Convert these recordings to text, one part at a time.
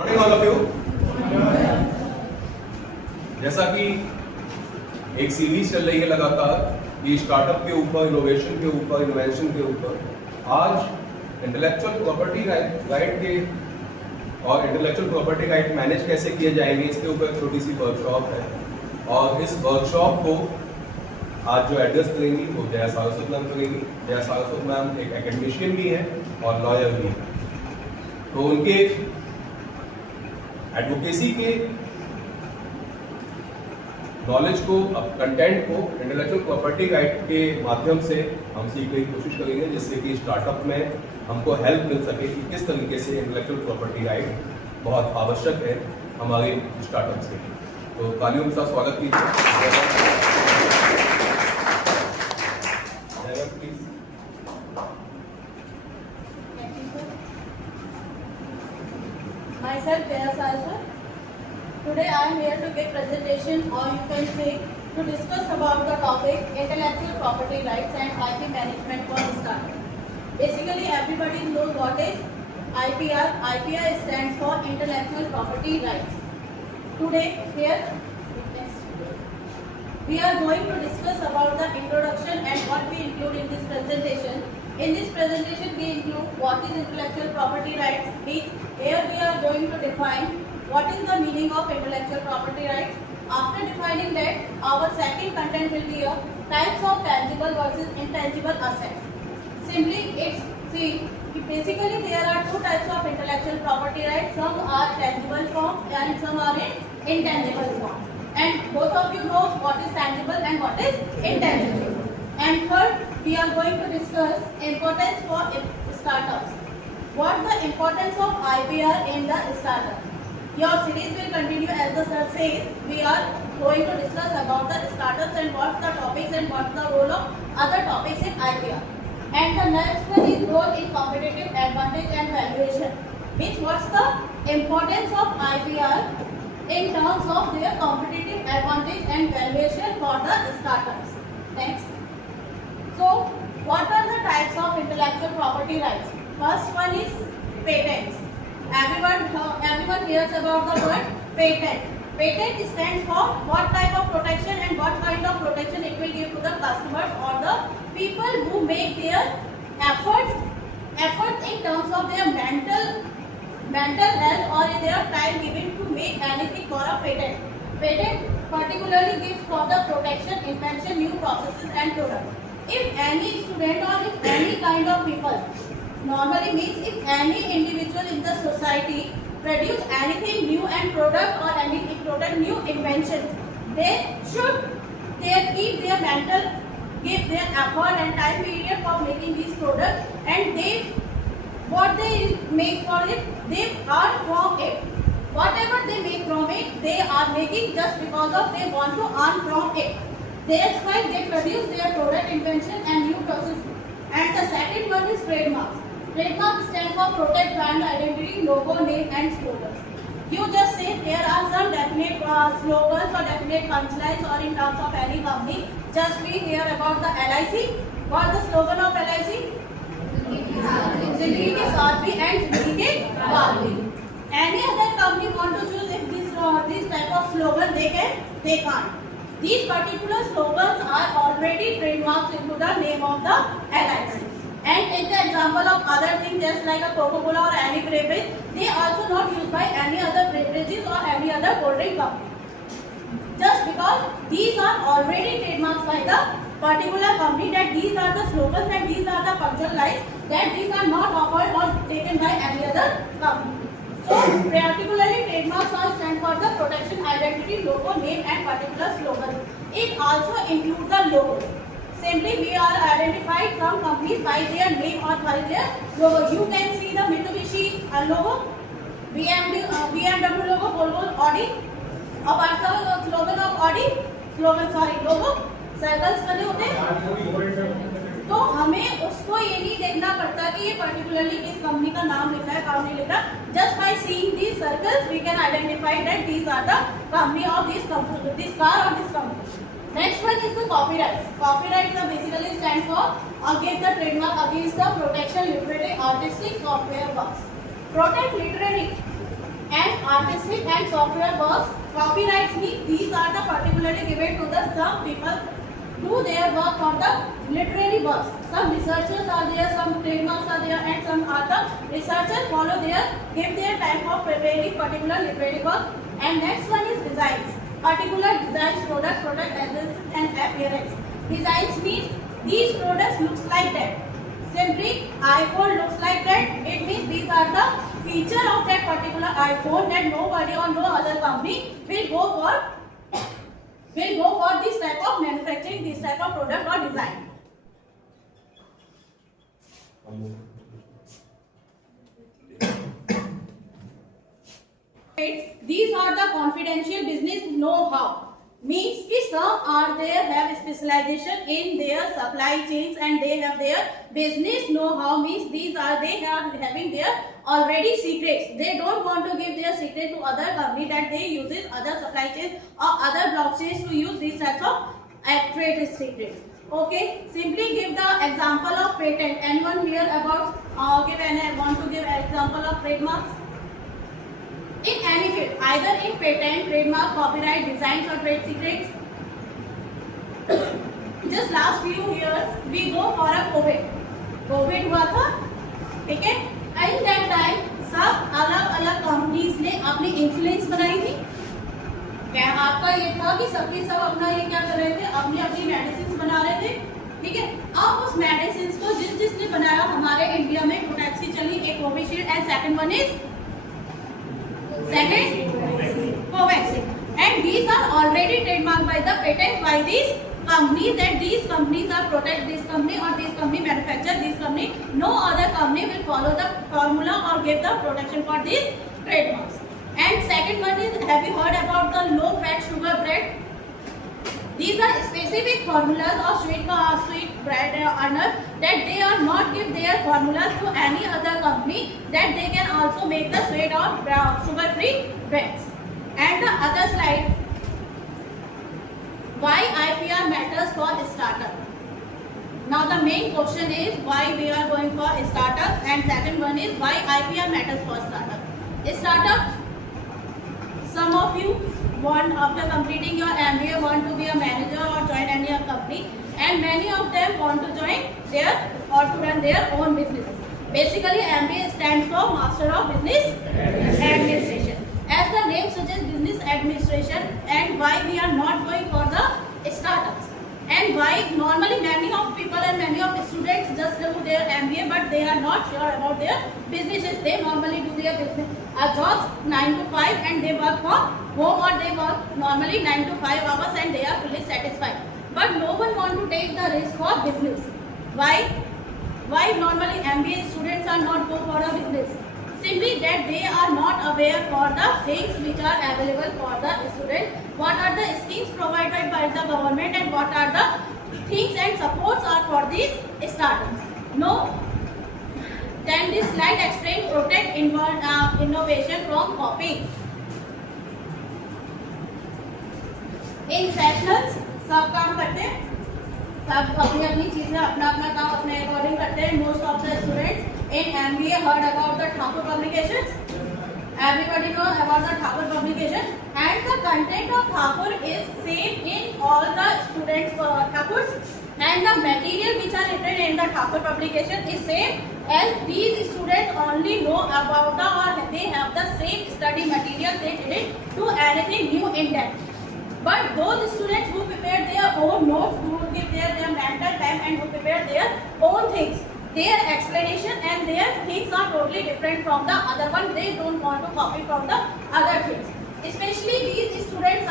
Morning all of you. जैसा कि एक सीरीज चल रही है लगातार ये स्टार्टअप के ऊपर, इनोवेशन के ऊपर, इन्वेंशन के ऊपर, आज इंटेलेक्चुअल प्रॉपर्टी राइट के और इंटेलेक्चुअल प्रॉपर्टी राइट मैनेज कैसे किए जाएंगे इसके ऊपर एक छोटी सी वर्कशॉप है। और इस वर्कशॉप को आज जो एड्रेस करेंगी वो जया सारस्वत मैम करेंगी। जया सारस्वत मैम एक एकेडमिशियन भी हैं और लॉयर भी हैं, तो उनके एडवोकेसी के नॉलेज को, अब कंटेंट को इंटेलेक्चुअल प्रॉपर्टी राइट के माध्यम से हम सीखने की कोशिश करेंगे, जिससे कि स्टार्टअप में हमको हेल्प मिल सके कि किस तरीके से इंटेलेक्चुअल प्रॉपर्टी राइट बहुत आवश्यक है हमारे स्टार्टअप्स के लिए। तो तालियों के साथ स्वागत कीजिए। Please. Myself Jaya Saraswat. Today I am here to give presentation, or you can say to discuss about the topic intellectual property rights and IP management for startup. Basically everybody knows what is IPR. IPR stands for intellectual property rights. Today here we are going to discuss about the introduction and what we include in this presentation. In this presentation we include what is intellectual property rights. Here we are going to define what is the meaning of intellectual property rights. After defining that, our second content will be types of tangible versus intangible assets. Simply basically there are two types of intellectual property rights. Some are tangible form and some are in intangible form. And both of you know what is tangible and what is intangible. And third, we are going to discuss importance for startups. What the importance of IPR in the startup. Your series will continue as the sir says. We are going to discuss about the startups and what the topics and what the role of other topics in IPR. And the next one is role in competitive advantage and valuation. Means what's the importance of IPR in terms of their competitive advantage and valuation for the startups. Thanks. So, what are the types of intellectual property rights? First one is patents. Everyone hears about the word patent. Patent stands for what type of protection and what kind of protection it will give to the customers or the people who make their efforts in terms of their mental health or in their time given to make anything for a patent. Patent particularly gives for the protection, invention, new processes and products. If any student or if any kind of people, normally means if any individual in the society produce anything new and product or any product new inventions, they should give their effort and time period for making these products, and what they make for it, they earn from it. Whatever they make from it, they are making just because of they want to earn from it. That's why they produce their product, invention and new process. And the second one is trademarks. Trademarks stand for protect brand identity, logo, name and slogans. You just say there are some definite slogans or definite punchlines or in terms of any company. Just we hear about the LIC. What the slogan of LIC? Zindagi ke saath bhi and zindagi ke baad bhi. Any other company want to choose if this type of slogan they can't. These particular slogans are already trademarks into the name of the LIC. And take the example of other things just like a Coca-Cola or any beverage, they also not used by any other beverages or any other cold drink company. Just because these are already trademarks by the particular company, that these are the slogans and these are the punctual lines, that these are not offered or taken by any other company. So particularly trademarks are stand for the protection, identity, logo, name and particular slogan. It also includes the logo. Simply we are identified from companies by their name or by their logo. You can see the Mitsubishi logo, BMW logo, Volvo, Audi. और WhatsApp slogan of Audi, logo circles बने होते हैं, तो हमें उसको ये नहीं देखना पड़ता कि ये पर्टिकुलरली किस कंपनी का नाम लिखा है, काम नहीं लिखा. Just by seeing these circles, we can identify that these are the company of this company, this car or this company. Next one is the copyrights. Copyrights are basically stand for against the trademark against the protection literary artistic software works. Protect literary and artistic and software works. Copyrights mean these are the particularly given to the some people do their work for the literary works. Some researchers are there, some trademarks are there, and some are the researchers give their time for preparing particular literary work. And next one is designs. Particular designs, product essence and appearance. Designs means these products looks like that. Simply iPhone looks like that. It means these are the feature of that particular iPhone that nobody or no other company will go for this type of manufacturing, this type of product or design. These are the confidential business know-how. Means कि some are there have specialization in their supply chains and they have their business know-how. Means they are having their already secrets. They don't want to give their secret to other company that they uses other supply chains or other blockchains to use these types of trade secrets. Okay, simply give the example of patent. Anyone here about want to give example of trademarks? In any field, either in patent, trademark, copyright, designs or trade secrets. Just last few years we go for a COVID हुआ था, ठीक है? In that time सब अलग-अलग companies ने अपनी influence बनाई थी. क्या आपका ये था कि सबके सब अपना ये क्या कर रहे थे, अपनी मेडिसिन बना रहे थे, ठीक है? अब उस मेडिसिन को जिसने बनाया, हमारे इंडिया में कोवैक्सीन चली, एक Covishield and second one is Covaxin, and these are already trademarked by the patent by these companies, that these companies are protect this company or this company manufacture this company. No other company will follow the formula or give the protection for these trademarks. And second one is, have you heard about the low fat sugar bread? These are specific formulas of sweet bread earners that they are not give their formulas to any other company, that they can also make the sweet or sugar free breads. And the other slide, why IPR matters for startup. Now the main question is why we are going for startup, and second one is why IPR matters for startup. Startup, some of you want, after completing your MBA, want to be a manager or join any company, and many of them want to join their or to run their own businesses. Basically, MBA stands for Master of Business Administration. As the name suggests, business administration, and why we are not going for the startups, and why normally many of people and many of the students just do their MBA, but they are not sure about their businesses. They normally do their business jobs 9 to 5, and they work from home, or they work normally 9 to 5 hours and they are fully satisfied. But no one want to take the risk for business. Why? Why normally MBA students are not go for a business? Simply that they are not aware for the things which are available for the student. What are the schemes provided by the government, and what are the things and supports are for these startups? No. Then this slide explains protect innovation from copying. In sessions सब काम करते हैं, सब अपनी चीजें अपना काम अपने अकॉर्डिंग करते हैं. Most of the students in MBA heard about the Thakur publications. Everybody knows about the Thakur publication, and the content of Thakur is same in all the students Thakurs, and the material which are written in the Thakur publication is same, as these students only know about the, or they have the same study material. They didn't do anything new in that. But those students who prepare their own notes, who give their mental time and who prepare their own things, their explanation and their things are totally different from the other one. They don't want to copy from the other things. Especially these students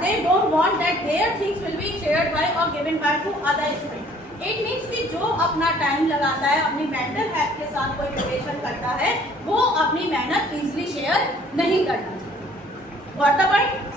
they don't want that their things will be shared by or given by to other students. It means कि जो अपना time लगाता है, अपनी mental health के साथ कोई preparation करता है, वो अपनी मेहनत इजीली शेयर नहीं करता.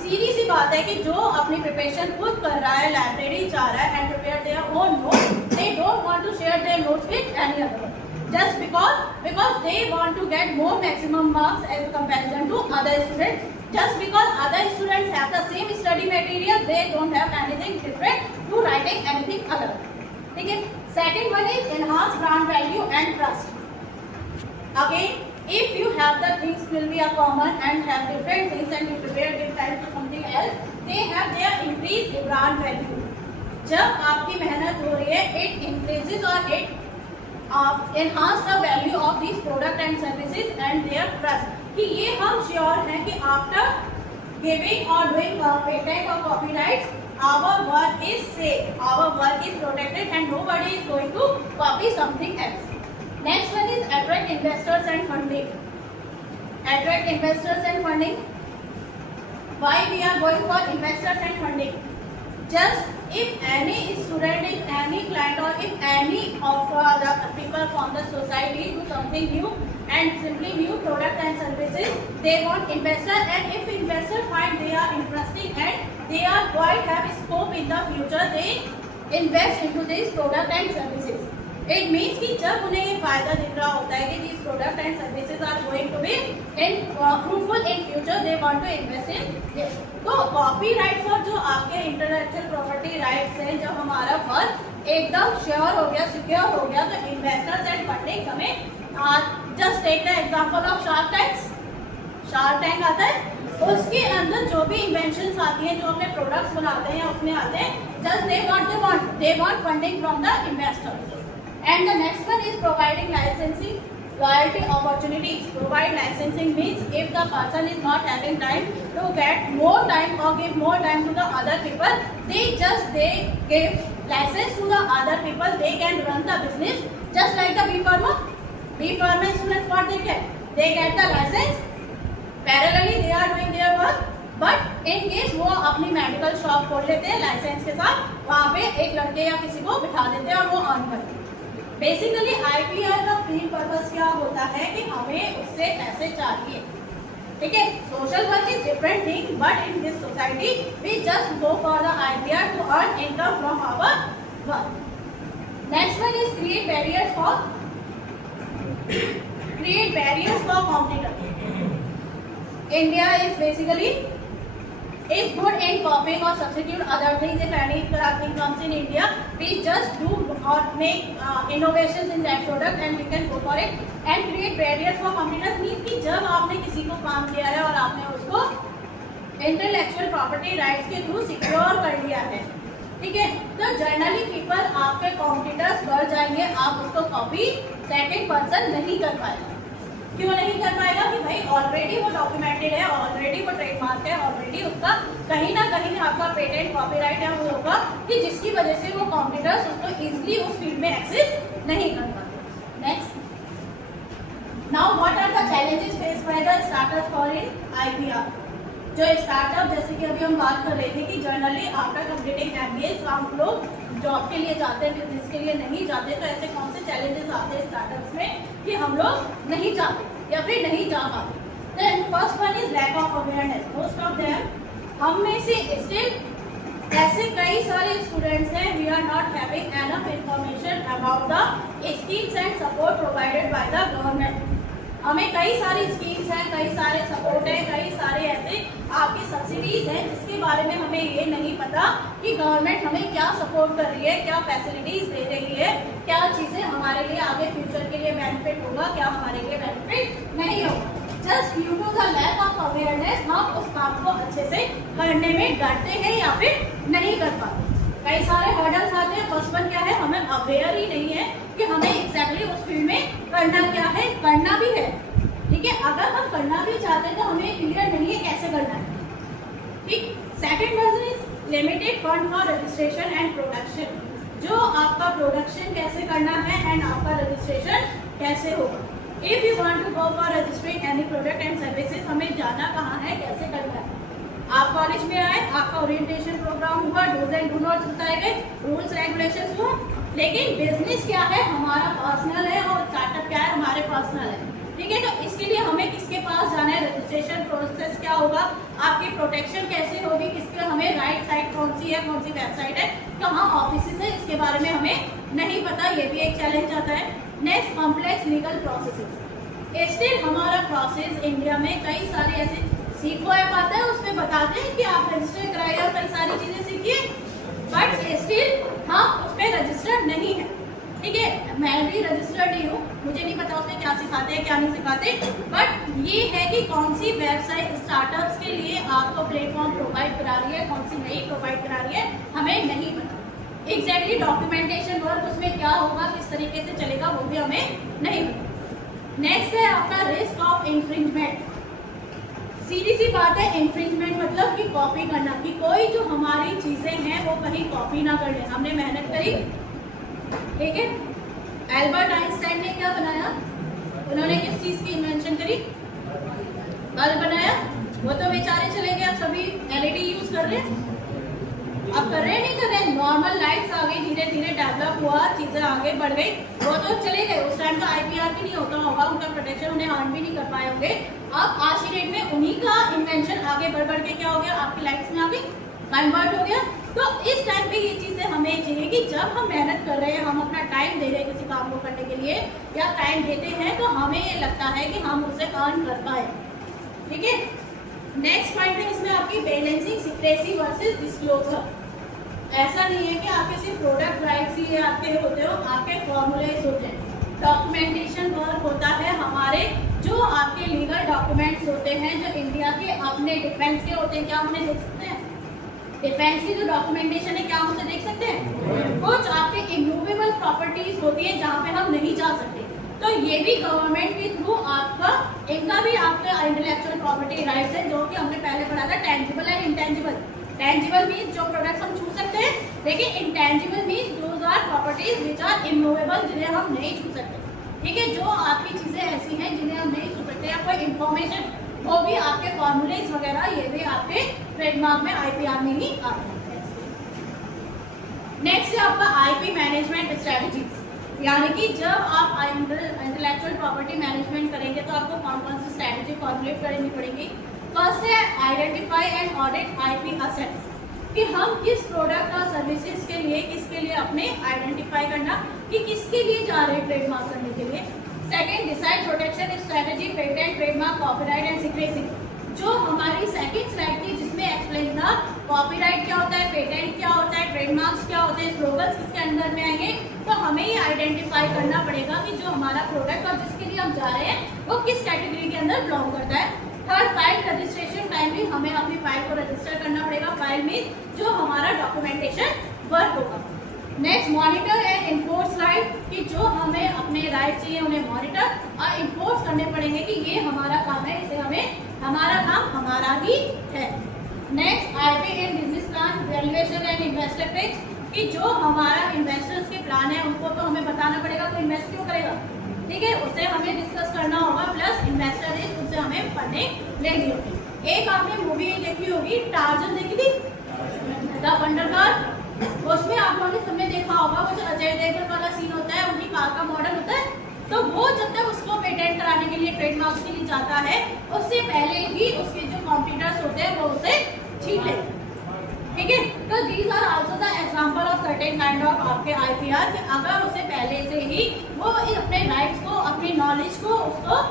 सीधी सी बात है कि जो अपनी प्रिपरेशन खुद कर रहा है, लाइब्रेरी जा रहा है and prepare their own notes, they don't want to share their notes with any other, just because they want to get more maximum marks as comparison to other students. Just because other students have the same study material, they don't have anything different to writing anything other. ठीक है. Second one is enhance brand value and trust. Again If you have the things will be a common and have different things and you prepare with time to something else, they have their increased brand value. जब आपकी मेहनत हो रही है, it increases or it enhance the value of these product and services and their trust. कि ये हम sure हैं कि after giving or doing patent or copyrights, our work is safe, our work is protected, and nobody is going to copy something else. Next one is attract investors and funding. Attract investors and funding. Why we are going for investors and funding? Just if any student, if any client, or if any of the people from the society do something new and simply new product and services, they want investor, and if investor find they are interesting and they are quite have scope in the future, they invest into these product and services. It means कि जब उन्हें ये फायदा दिख रहा होता है कि these product and services are going to be fruitful in future, they want to invest in this. तो कॉपीराइट्स और जो आपके इंटेलेक्चुअल प्रॉपर्टी राइट्स हैं, जब हमारा वर्क एकदम श्योर हो गया, सिक्योर हो गया, तो इन्वेस्टर्स एंड फंडिंग हमें just take the example of Shark Tank आता है, उसके अंदर जो भी इन्वेंशंस आती हैं, जो अपने प्रोडक्ट्स बनाते हैं उसमें आते हैं, just they want funding from the investors. And the next one is providing licensing, royalty opportunities. Provide licensing means if the person is not having time to get more time or give more time to the other people, they give license to the other people. They can run the business just like the bee farmer. Bee farmer students what they get? They get the license. Parallelly they are doing their work. But in case वो अपनी medical shop खोल लेते हैं licence के साथ, वहाँ पे एक लड़के या किसी को बिठा देते हैं और वो अर्न करते हैं. बेसिकली आईपीआर का मेन पर्पस क्या होता है कि हमें उससे पैसे चाहिए. ठीक है, social work is different thing, but in this society we just go for the IPR to earn income from our work. Next one is create barriers for competitor. India is basically is good in copying or substitute other things. If any thing comes in India, we just do or make innovations in that product and we can go for it. And create barriers for competitors means कि जब आपने किसी को काम दिया है और आपने उसको इंटेलेक्चुअल प्रॉपर्टी राइट्स के थ्रू सिक्योर कर लिया है, ठीक है, तो जनरली पीपल आपके कॉम्पिटिटर्स बढ़ जाएंगे, आप उसको कॉपी सेकंड पर्सन नहीं कर पाएगा. क्यों नहीं कर पाएगा? कि भाई ऑलरेडी वो डॉक्यूमेंटेड है, ऑलरेडी वो ट्रेडमार्क है, ऑलरेडी उसका कहीं ना कहीं आपका पेटेंट कॉपीराइट है वो होगा, कि जिसकी वजह से वो कॉम्पिटिटर्स उसको इजीली उस फील्ड में एक्सेस नहीं कर पाते. Next, now what are the challenges face by the startup for in IPR. जो स्टार्टअप, जैसे कि अभी हम बात कर रहे थे कि जनरली आफ्टर कंप्लीटिंग एमबीए हम लोग जॉब के लिए जाते हैं, बिजनेस के लिए नहीं जाते, तो ऐसे कौन से चैलेंजेस आते हैं स्टार्टअप्स में कि हम लोग नहीं जाते या फिर नहीं जा पाते. Then first one is lack of awareness. Most of them, हम में से स्टिल ऐसे कई सारे स्टूडेंट्स हैं, we are not having enough information about the schemes and support provided by the government. हमें कई सारी स्कीम्स हैं, कई सारे सपोर्ट हैं, कई सारे ऐसे आपकी सब्सिडीज हैं जिसके बारे में हमें ये नहीं पता कि गवर्नमेंट हमें क्या सपोर्ट कर रही है, क्या फैसिलिटीज दे रही है, क्या चीज़ें हमारे लिए आगे फ्यूचर के लिए बेनिफिट होगा, क्या हमारे लिए बेनिफिट नहीं होगा. Just due to the lack of awareness हम उस काम को अच्छे से करने में डरते हैं या फिर नहीं कर पाते. कई सारे हर्डल्स आते हैं. फर्स्ट वन क्या है, हमें अवेयर ही नहीं है कि हमें एग्जैक्टली उस फील्ड में करना क्या है. करना भी है, ठीक है, अगर हम करना भी चाहते हैं तो हमें क्लियर नहीं है कैसे करना है. ठीक. Second version is limited fund for registration and production. जो आपका प्रोडक्शन कैसे करना है एंड आपका रजिस्ट्रेशन कैसे होगा. If you want to go for registering any product and services, हमें जाना कहाँ है, कैसे करना है. आप कॉलेज में आए, आपका ओरिएंटेशन प्रोग्राम हुआ, डूज एंड डू नॉट्स बताए गए, रूल्स रेगुलेशंस हुआ, लेकिन बिजनेस क्या है हमारा पर्सनल है और स्टार्टअप क्या है हमारे पर्सनल है. ठीक है, तो इसके लिए हमें किसके पास जाना है, रजिस्ट्रेशन प्रोसेस क्या होगा, आपकी प्रोटेक्शन कैसे होगी, किसके हमें राइट साइट कौन सी है, कौन सी वेबसाइट है, कहाँ ऑफिस है, इसके बारे में हमें नहीं पता. ये भी एक चैलेंज आता है. Next, complex legal processes. Still हमारा प्रोसेस इंडिया में कई सारे ऐसे सीखो ऐप आता है, उसमें बताते हैं कि आप रजिस्टर कराइए और कई सारी चीजें सीखिए, बट स्टिल हम उस पर रजिस्टर्ड नहीं है. ठीक है, मैं भी रजिस्टर्ड नहीं हूँ, मुझे नहीं पता उसमें क्या सिखाते हैं क्या नहीं सिखाते, बट ये है कि कौन सी वेबसाइट स्टार्टअप्स के लिए आपको प्लेटफॉर्म प्रोवाइड करा रही है, कौन सी नहीं प्रोवाइड करा रही है, हमें नहीं पता। एग्जैक्टली डॉक्यूमेंटेशन वर्क उसमें क्या होगा, किस तरीके से चलेगा, वो भी हमें नहीं पता। नेक्स्ट है आपका रिस्क ऑफ इंफ्रिंजमेंट। सीधी सी बात है, इंफ्रिंजमेंट मतलब कि कॉपी करना, कि कोई जो हमारी चीजें हैं वो कहीं कॉपी ना कर ले। हमने मेहनत करी, ठीक है, एल्बर्ट आइंस्टाइन ने क्या बनाया, उन्होंने किस चीज की इन्वेंशन करी, बल्ब बनाया, वो तो बेचारे चले गए, अब सभी एलईडी यूज कर रहे हैं, अब कर रहे हैं नहीं कर रहे हैं, नॉर्मल लाइट्स आ गई, धीरे धीरे डेवलप हुआ, चीजें आगे बढ़ गई, वो तो चले गए। उस टाइम का आईपीआर भी नहीं होता होगा, उनका प्रोटेक्शन उन्हें अर्न भी नहीं कर पाए होंगे। अब आज की डेट में उन्हीं का इन्वेंशन आगे बढ़ बढ़ के क्या हो गया, आपकी लाइफ्स में आ गई, कन्वर्ट हो गया। तो इस टाइम पे ये चीजें हमें चाहिए कि जब हम मेहनत कर रहे हैं, हम अपना टाइम दे रहे हैं किसी काम को करने के लिए, या टाइम देते हैं, तो हमें ये लगता है कि हम उससे अर्न कर पाए, ठीक है। नेक्स्ट पॉइंट है इसमें आपकी बैलेंसिंग सिक्रेसी वर्सेस डिस्क्लोजर। ऐसा नहीं है कि आपके सिर्फ प्रोडक्ट राइट्स ही आपके होते हो, आपके फॉर्मूलेज होते हैं, डॉक्यूमेंटेशन वर्क होता है हमारे, जो आपके लीगल डॉक्यूमेंट्स होते हैं, जो इंडिया के अपने डिफेंस के होते हैं, क्या हम उन्हें देख सकते हैं, डिफेंस की जो डॉक्यूमेंटेशन है क्या हम उसे देख सकते हैं। कुछ आपके इमूवेबल प्रॉपर्टीज होती है जहाँ पे हम नहीं जा सकते, तो ये भी गवर्नमेंट के थ्रू आपका, इनका भी आपका इंटेलेक्चुअल प्रॉपर्टी राइट्स है, जो कि हमने पहले पढ़ा था, tangible and intangible. Tangible means जो प्रोडक्ट्स हम छू सकते हैं, लेकिन intangible means those are properties which are immovable, जिन्हें हम नहीं छू सकते, ठीक है। जो आपकी चीजें ऐसी हैं जिन्हें हम नहीं छू सकते, या कोई इंफॉर्मेशन, वो भी आपके फॉर्मूलेज वगैरह, ये भी आपके ट्रेडमार्क में आईपीआर में ही आते हैं। नेक्स्ट है आपका आईपी मैनेजमेंट स्ट्रेटजीज, यानी कि जब आप इंटेलेक्चुअल प्रॉपर्टी मैनेजमेंट करेंगे तो आपको कौन कौन सी स्ट्रेटजी फॉर्मुलेट करनी पड़ेगी। फर्स्ट है identify and audit IP assets, कि हम किस प्रोडक्ट और सर्विसेज के लिए, किसके लिए अपने आइडेंटिफाई करना कि किसके लिए जा रहे हैं ट्रेडमार्क करने के लिए। Second, decide protection strategy, patent, trademark, copyright and secrecy. जो हमारी सेकंड स्लाइड थी जिसमें एक्सप्लेन था कॉपीराइट क्या होता है, पेटेंट क्या होता है, ट्रेडमार्क्स क्या होते हैं, स्लोगन्स किसके अंदर में आएंगे, तो हमें ये आइडेंटिफाई करना पड़ेगा कि जो हमारा प्रोडक्ट और जिसके लिए हम जा रहे हैं वो किस कैटेगरी के अंदर बिलोंग करता है। थर्ड, फाइल रजिस्ट्रेशन टाइमिंग, हमें अपनी फाइल को रजिस्टर करना पड़ेगा। फाइल में जो हमारा डॉक्यूमेंटेशन वर्क होगा। Next, monitor and enforce right, कि जो हमें अपने राइट चाहिए उन्हें मॉनिटर और इन्फोर्स करने पड़ेंगे कि ये हमारा काम है, इसे हमें, हमारा काम हमारा ही है। Next, IP in business plan, valuation and investor pitch, कि जो हमारा इन्वेस्टर्स के प्लान है उनको तो हमें बताना पड़ेगा तो इन्वेस्ट क्यों करेगा, ठीक है, उसे हमें डिस्कस करना होगा, प्लस इन्वेस्टर है उनसे हमें पढ़ने लेनी होगी। एक आपने मूवी देखी होगी, टार्जन देखी थी, द वंडर कार, उसमें आप लोगों ने सबने देखा होगा वो जो अजय देवगन वाला सीन होता है, उनकी कार का मॉडल होता है, तो वो जब तक उसको पेटेंट कराने के लिए, ट्रेडमार्क्स के लिए जाता है, उससे पहले ही उसके जो कॉम्पिटिटर्स होते हैं वो उसे छीन लेते हैं, ठीक है। तो these are also the example of certain kind of आपके आईपीआर, कि अगर उसे पहले से ही वो अपने राइट्स को, अपनी नॉलेज को उसको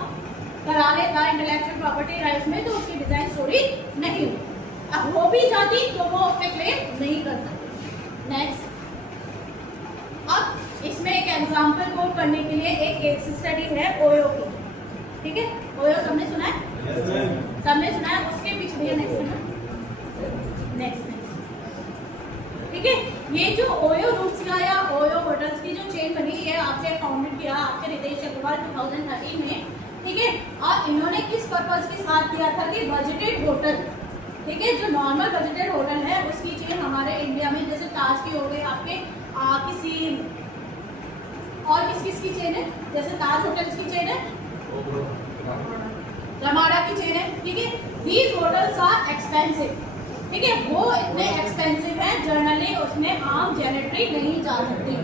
करा लेता इंटेलेक्चुअल प्रॉपर्टी राइट्स में, तो उसकी डिजाइन स्टोरी नहीं होती। अब हो भी जाती तो वो उस पर क्लेम नहीं कर सकती। नेक्स्ट, अब इसमें एक एग्जांपल कोट करने के लिए एक केस स्टडी है ओयो की, ठीक है। ओयो सबने सुना है? सबने सुना है, उसके पीछे भैया नेक्स्ट सुना, नेक्स्ट, ठीक है। ये जो ओयो रूट्स का या ओयो होटल्स की जो चेन बनी है, आपने फाउंडेड किया आपके रितेश अग्रवाल 2013 में, ठीक है। और इन्होंने किस पर्पज के साथ किया था कि बजटेड होटल, ठीक है, जो नॉर्मल बजटेड होटल है उसकी चेन हमारे इंडिया में, जैसे ताज की हो गई, आपके किसी और किस की चेन है, जैसे ताज होटल्स की चेन है, रमाडा की चेन है, ठीक है। दीज होटल्स आर एक्सपेंसिव, ठीक है, वो इतने एक्सपेंसिव है, जनरली उसमें आम जेनेटरी नहीं जा सकती,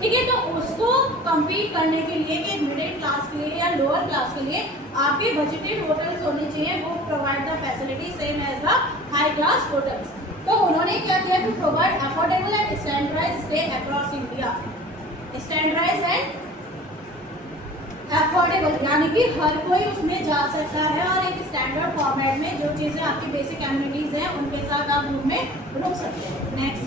ठीक है। तो उसको कम्पीट करने के लिए कि मिडिल क्लास के लिए या लोअर क्लास के लिए आपके बजटेड होटल्स होने चाहिए, वो provide the facility same as the high class hotels. तो उन्होंने क्या किया, to provide affordable and standardised stay across India. Standardised and affordable, यानी कि हर कोई उसमें जा सकता है और एक स्टैंडर्ड फॉर्मेट में जो चीजें आपकी बेसिक एमिनिटीज हैं उनके साथ आप रूम में रुक सकते हैं। नेक्स्ट,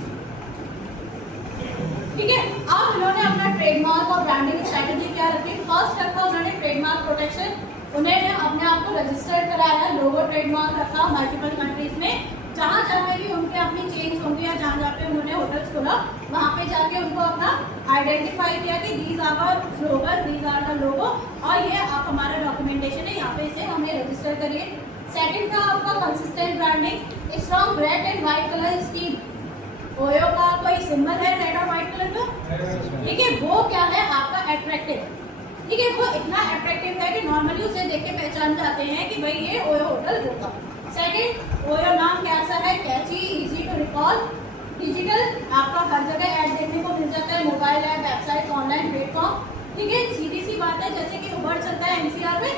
ठीक है। अब इन्होंने अपना ट्रेडमार्क और ब्रांडिंग स्ट्रैटेजी क्या रखी? फर्स्ट रखा उन्होंने ट्रेडमार्क प्रोटेक्शन, उन्होंने अपने आप को रजिस्टर कराया, लोगो ट्रेडमार्क रखा मल्टीपल कंट्रीज में, जहाँ जहाँ भी उनके अपनी चेन्स होंगी या जहाँ जहाँ पे उन्होंने होटल्स खोला वहाँ पे जाके उनको अपना आइडेंटिफाई किया कि these are our slogan, these are the logo, और ये आप हमारा डॉक्यूमेंटेशन है, यहाँ पे इसे हमें रजिस्टर करिए। सेकंड था आपका consistent branding, strong red and white colour scheme. OYO का कोई सिंबल है रेड और व्हाइट कलर का, ठीक है, वो क्या है आपका अट्रैक्टिव, ठीक है, वो इतना अट्रैक्टिव है कि नॉर्मली उसे देख के पहचान जाते हैं कि भाई ये ओयो होटल होगा। सेकंड, ओयो नाम कैसा है? कैची, इजी टू रिकॉल, डिजिटल, आपका हर जगह ऐड देखने को मिल जाता है, mobile app, website, online platform, ठीक है, सीधी सी बात है, जैसे कि उबर चलता है एनसीआर में,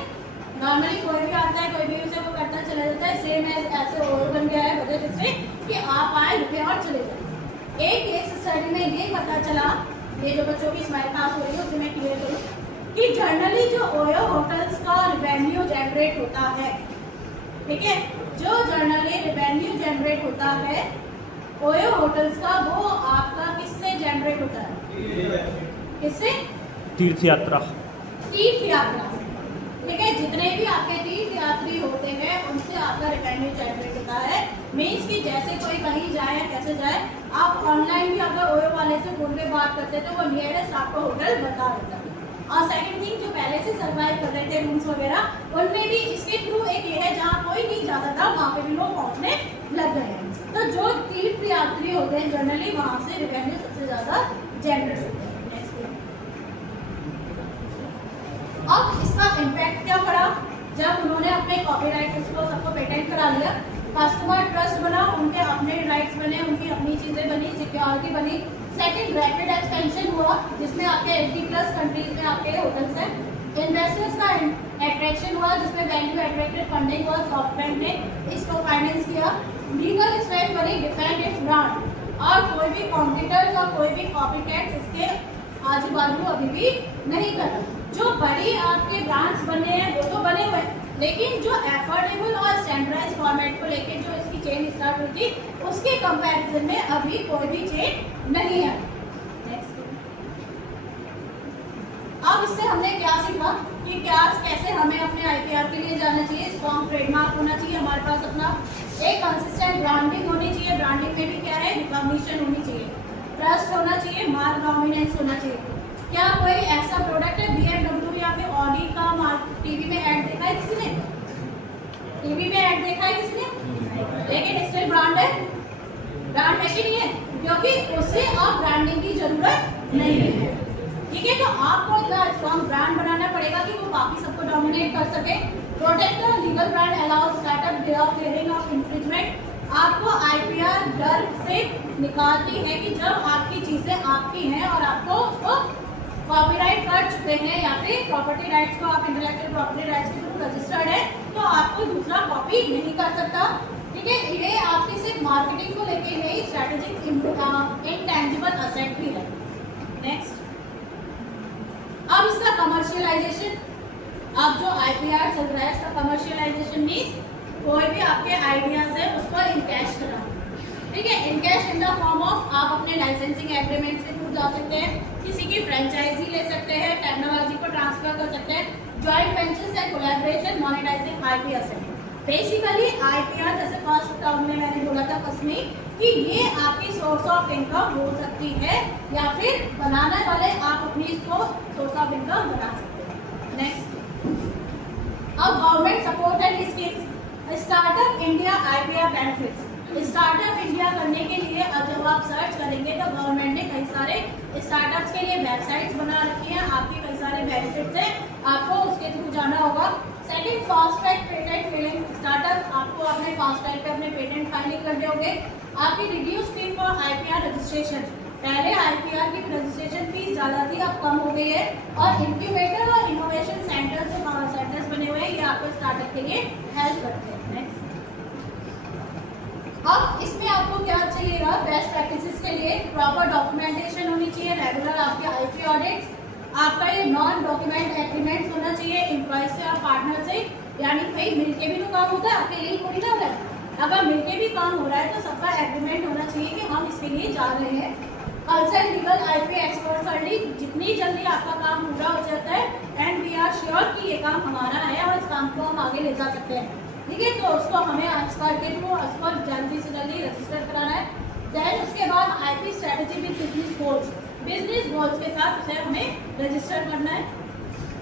नॉर्मली कोई भी आता है कोई भी उसे वो करता चला जाता है, सेम ऐसे ओयो बन गया है वजह जिससे कि आप आए रुपये और चले जाए। एक केस स्टडी में ये पता चला, ये जो बच्चों की स्माइल पास हो रही है उसे मैं क्लियर करूँ, कि जनरली जो ओयो होटल्स का रेवेन्यू जनरेट होता है, ठीक है, जो जनरली रेवेन्यू जनरेट होता है ओयो होटल्स का, वो आपका किससे जनरेट होता है? किससे? तीर्थ यात्रा। तीर्थ यात्रा, ठीक है, जितने भी आपके तीर्थ यात्री होते हैं उनसे आपका रेवेन्यू जनरेट होता है। मीन्स कि जैसे कोई कहीं जाए या कैसे जाए, आप ऑनलाइन भी अगर ओयो वाले से फोन पे बात करते तो वो नियरेस्ट आपको होटल बता देता है। और सेकंड थिंग, जो पहले से सर्वाइव कर रहे थे रूम्स वगैरह, उनमें भी इसके थ्रू एक ये है जहाँ कोई नहीं जाता था वहाँ पे भी लोग पहुँचने लग गए हैं। तो जो तीर्थ यात्री होते हैं जनरली वहाँ से रेवेन्यू सबसे ज्यादा जनरेट होता है। अब इसका इम्पैक्ट क्या पड़ा? जब उन्होंने अपने कॉपीराइट को सबको पेटेंट करा लिया, कस्टमर ट्रस्ट बना, उनके अपने राइट्स बने, उनकी अपनी चीजें बनी, सिक्योरिटी बनी। सेकंड, रैपिड एक्सपेंशन हुआ जिसमें आपके 80+ कंट्रीज में आपके होटल्स हैं। इन्वेस्टर्स का अट्रैक्शन हुआ जिसमें वैल्यू एट्रैक्टेड फंडिंग हुआ, सॉफ्टबैंक ने इसको फाइनेंस किया। लीगल स्ट्रेंथ बनी, डिफेंड इट्स ब्रांड, और कोई भी कॉम्पिटिटर्स और कोई भी कॉपीकैट्स इसके आजू बाजू अभी भी नहीं कर रहा। जो बड़ी आपके ब्रांड्स बने हैं वो तो बने हुए हैं, लेकिन जो एफोर्डेबल और स्टैंडर्डाइज फॉर्मेट को लेकर जो इसकी चेन स्टार्ट हुई थी उसके कंपैरिजन में अभी कोई भी चेन नहीं है। अब इससे हमने क्या सीखा कि क्या कैसे हमें अपने आईपीआर के लिए जाना चाहिए। स्ट्रॉन्ग ट्रेडमार्क होना चाहिए हमारे पास, अपना एक कंसिस्टेंट ब्रांडिंग होनी चाहिए, ब्रांडिंग में भी क्या है रिकॉग्निशन होनी चाहिए, ट्रस्ट होना चाहिए, मार्क डोमिनेंस होना चाहिए। क्या कोई ऐसा प्रोडक्ट है BMW या फिर ऑडी का टीवी में ऐड देखा है किसी ने? टीवी में ऐड देखा है किसी ने? लेकिन स्टिल ब्रांड है, ब्रांड है कि नहीं है? क्योंकि उसे आप ब्रांडिंग की जरूरत नहीं है, ठीक है। तो आपको इतना स्ट्रॉन्ग ब्रांड बनाना पड़ेगा कि वो बाकी सबको डोमिनेट कर सके। Protect the legal brand allow startup day of hearing of infringement. आपको आईपीआर डर से निकालती है कि जब आपकी चीजें आपकी हैं और आपको उसको कॉपीराइट कर चुके हैं या फिर प्रॉपर्टी राइट्स को आप इंटेलेक्चुअल प्रॉपर्टी राइट्स के थ्रू रजिस्टर्ड है, तो आपको दूसरा कॉपी नहीं कर सकता, ठीक है। ये आपकी सिर्फ मार्केटिंग को लेके नहीं, स्ट्रेटेजिक इंटैंजिबल असेट भी है। नेक्स्ट, अब इसका कमर्शियलाइजेशन, अब जो आईपीआर चल रहा है इसका कमर्शियलाइजेशन मीन्स कोई भी आपके आइडियाज है उसको इनकैश करना, ठीक है। Encash in the form of आप अपने लाइसेंसिंग एग्रीमेंट से जुड़ जा सकते हैं, किसी की फ्रेंचाइजी ले सकते हैं, टेक्नोलॉजी को ट्रांसफर कर सकते हैं, joint ventures and collaboration, monetising IPR से। बेसिकली आईपीआर जैसे फर्स्ट टर्म में मैंने बोला था फर्स्ट में कि ये आपकी सोर्स ऑफ इनकम हो सकती है या फिर बनाने वाले आप अपनी इसको सोर्स ऑफ इनकम बना सकते हैं। नेक्स्ट, अब government support and schemes. Startup India IPR benefits. Startup India करने के लिए अब जब आप सर्च करेंगे तो गवर्नमेंट ने कई सारे स्टार्टअप्स के लिए वेबसाइट्स बना रखी हैं, आपके कई सारे बेनिफिट्स हैं, आपको उसके थ्रू जाना होगा। Second, fast track patent filling. Startup आपको अपने फास्ट ट्रैक पे अपने पेटेंट फाइलिंग करने होंगे। आपकी reduce fee for IPR registration. पहले आईपीआर की रजिस्ट्रेशन फीस ज़्यादा थी, अब कम हो गई है। और इंक्यूबेटर और इनोवेशन सेंटर्स जो सेंटर्स बने हुए हैं ये आपको स्टार्टअप के लिए हेल्प करते हैं। नेक्स्ट, अब इसमें आपको क्या चाहिएगा? बेस्ट प्रैक्टिसेस के लिए प्रॉपर डॉक्यूमेंटेशन होनी चाहिए, रेगुलर आपके आईपी ऑडिट्स, आपका ये नॉन डॉक्यूमेंट एग्रीमेंट्स होना चाहिए एम्प्लॉय से और पार्टनर से, यानी भाई मिलके भी तो काम होता है, आपके लिए थोड़ी ना होता है। अगर मिलके भी काम हो रहा है तो सबका एग्रीमेंट होना चाहिए कि हम इसके लिए जा रहे हैं। Consult legal IP expert early, जितनी जल्दी आपका काम पूरा हो जाता है एंड वी आर श्योर कि ये काम हमारा है और इस काम को हम आगे ले जा सकते हैं, ठीक है। तो उसको हमें एक्सपर्ट के थ्रू उसको जल्दी से जल्दी रजिस्टर कराना है। देन उसके बाद IP strategy with business goals के साथ उसे हमें रजिस्टर करना है।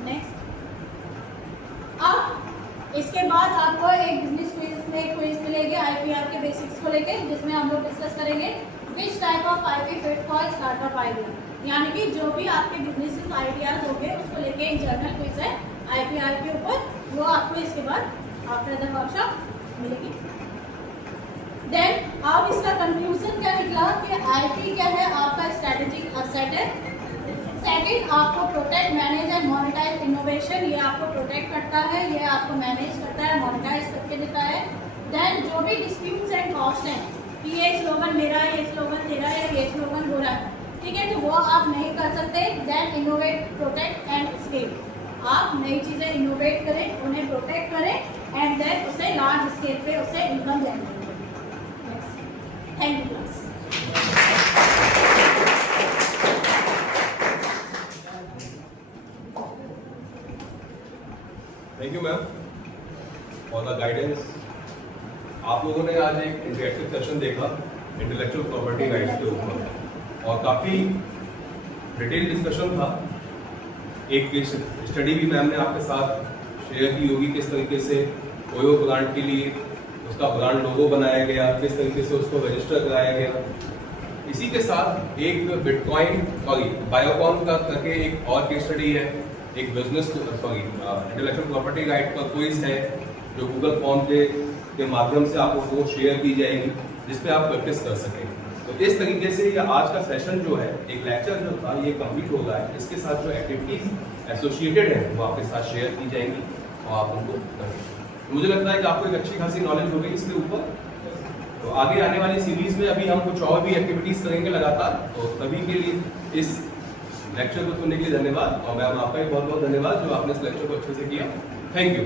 नेक्स्ट, अब इसके बाद आपको एक बिजनेस क्विज में क्विज मिलेगी आईपीआर के बेसिक्स को लेके, जिसमें हम लोग डिस्कस करेंगे which type of IP fit for startup idea, यानी कि जो भी आपके बिजनेस आइडियाज होंगे उसको लेके एक जर्नल क्विज है आईपीआर के ऊपर, वो आपको इसके बाद आफ्टर द वर्कशॉप मिलेगी। देन अब इसका कंक्लूजन क्या निकला कि आईपी क्या है, आपका स्ट्रेटेजिक असेट है। सेकंड, आपको protect, manage and monetise innovation, ये आपको प्रोटेक्ट करता है, ये आपको मैनेज करता है, मोनेटाइज करके देता है। देन जो भी डिस्प्यूट्स एंड कॉस्ट हैं कि ये स्लोगन मेरा है, ये स्लोगन तेरा है, ये स्लोगन हो रहा है, ठीक है, तो वो आप नहीं कर सकते। Then innovate, protect and scale, आप नई चीज़ें इनोवेट करें, उन्हें प्रोटेक्ट करें एंड देन उसे लार्ज स्केल पे उसे इनकम जनरेट करें। Thank you class. Thank you ma'am for the guidance. आप लोगों ने आज एक इंटरेक्टिव सेशन देखा इंटेलेक्चुअल प्रॉपर्टी राइट्स के ऊपर और काफ़ी डिटेल डिस्कशन था। एक स्टडी भी मैम ने आपके साथ शेयर की होगी, किस तरीके से ओयो ब्रांड के लिए उसका ब्रांड लोगो बनाया गया, किस तरीके से उसको रजिस्टर कराया गया। इसी के साथ एक बिटकॉइन सॉरी बायोकॉन का करके एक और केस स्टडी है, एक बिजनेस इंटेलेक्चुअल प्रॉपर्टी राइट का क्विज है जो गूगल फॉर्म के माध्यम से आप लोगों को शेयर की जाएगी, जिसपे आप प्रैक्टिस कर सकें। तो इस तरीके से ये आज का सेशन जो है, एक लेक्चर जो था ये कंप्लीट हो रहा है। इसके साथ जो एक्टिविटीज एसोसिएटेड है वो आपके साथ शेयर की जाएंगी और आप उनको करेंगे। मुझे लगता है कि आपको एक अच्छी खासी नॉलेज होगी इसके ऊपर। तो आगे आने वाली सीरीज में अभी हम कुछ और भी एक्टिविटीज करेंगे लगातार। तो सभी के लिए इस लेक्चर को सुनने के लिए धन्यवाद और मैम आपका भी बहुत बहुत धन्यवाद जो आपने इस लेक्चर को अच्छे से किया। Thank you.